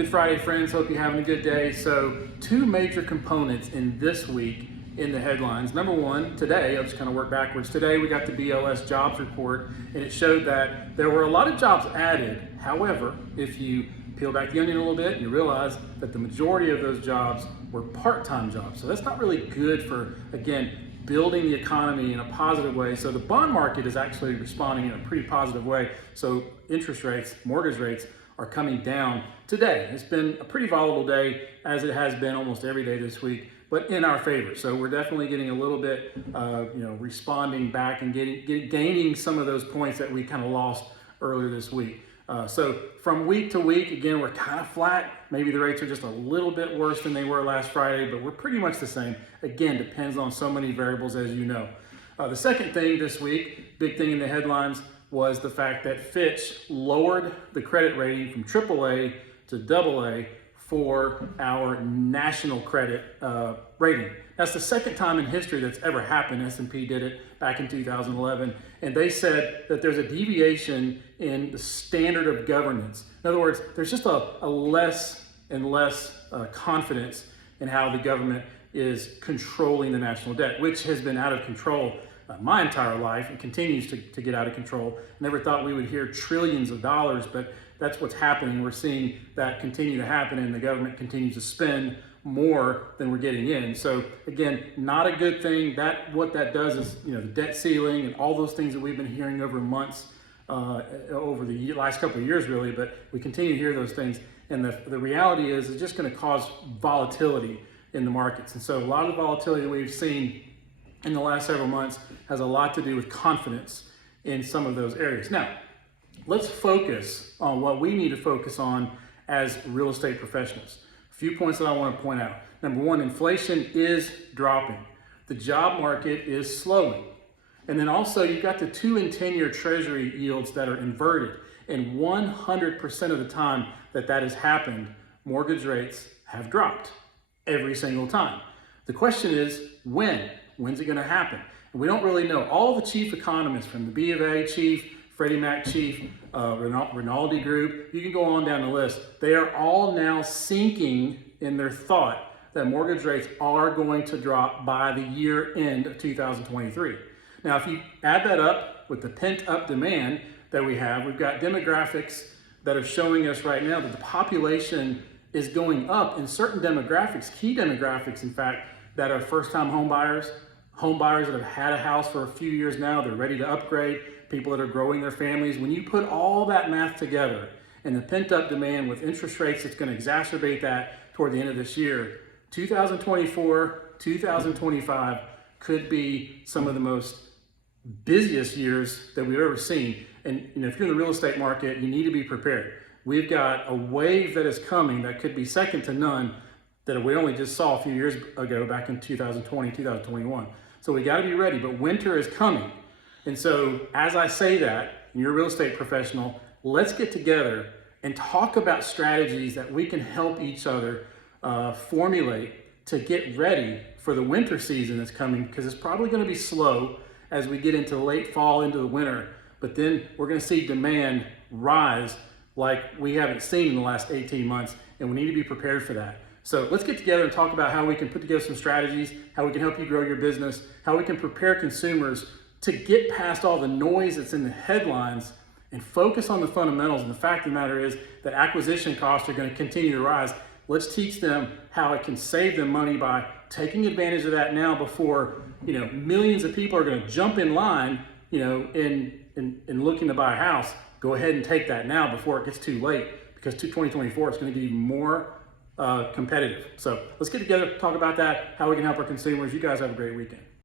Good Friday, friends. Hope you're having a good day. So, two major components in this week in the headlines. Number one, today, I'll just kind of work backwards. Today, we got the BLS jobs report, and it showed that there were a lot of jobs added. However, if you peel back the onion a little bit, you realize that the majority of those jobs were part-time jobs. So that's not really good for, again, building the economy in a positive way. So the bond market is actually responding in a pretty positive way. So interest rates, mortgage rates are coming down today. It's been a pretty volatile day, as it has been almost every day this week, but in our favor. So we're definitely getting a little bit, responding back and gaining some of those points that we kind of lost earlier this week. So from week to week, again, we're kind of flat. Maybe the rates are just a little bit worse than they were last Friday, but we're pretty much the same. Again, depends on so many variables, as you know. The second thing this week, big thing in the headlines, was the fact that Fitch lowered the credit rating from AAA to AA for our national credit rating. That's the second time in history that's ever happened. S&P did it back in 2011, and they said that there's a deviation in the standard of governance. In other words, there's just a less and less confidence in how the government is controlling the national debt, which has been out of control my entire life and continues to get out of control. Never thought we would hear trillions of dollars, but that's what's happening. We're seeing that continue to happen, and the government continues to spend more than we're getting in. So again, not a good thing. What that does is, the debt ceiling and all those things that we've been hearing over months, over the last couple of years really, but we continue to hear those things. And the reality is it's just going to cause volatility in the markets. And so a lot of the volatility that we've seen in the last several months has a lot to do with confidence in some of those areas. Now, let's focus on what we need to focus on as real estate professionals. A few points that I want to point out. Number one, inflation is dropping. The job market is slowing. And then also you've got the 2 and 10-year treasury yields that are inverted. And 100% of the time that has happened, mortgage rates have dropped every single time. The question is, when? When's it going to happen? And we don't really know. All the chief economists, from the B of A chief, Freddie Mac chief, Rinaldi Group, you can go on down the list. They are all now sinking in their thought that mortgage rates are going to drop by the year end of 2023. Now, if you add that up with the pent up demand that we've got demographics that are showing us right now that the population is going up in certain demographics, key demographics, in fact, that are first-time home buyers that have had a house for a few years now, they're ready to upgrade, people that are growing their families. When you put all that math together and the pent-up demand with interest rates that's going to exacerbate that toward the end of this year, 2024, 2025 could be some of the most busiest years that we've ever seen. And if you're in the real estate market, you need to be prepared. We've got a wave that is coming that could be second to none that we only just saw a few years ago, back in 2020, 2021. So we got to be ready, but winter is coming. And so as I say that, and you're a real estate professional, let's get together and talk about strategies that we can help each other formulate to get ready for the winter season that's coming, because it's probably going to be slow as we get into late fall, into the winter. But then we're going to see demand rise like we haven't seen in the last 18 months, and we need to be prepared for that. So let's get together and talk about how we can put together some strategies, how we can help you grow your business, how we can prepare consumers to get past all the noise that's in the headlines and focus on the fundamentals. And the fact of the matter is that acquisition costs are going to continue to rise. Let's teach them how it can save them money by taking advantage of that now before, millions of people are going to jump in line, in looking to buy a house. Go ahead and take that now before it gets too late, because 2024 is going to be more competitive. So let's get together, talk about that, how we can help our consumers. You guys have a great weekend.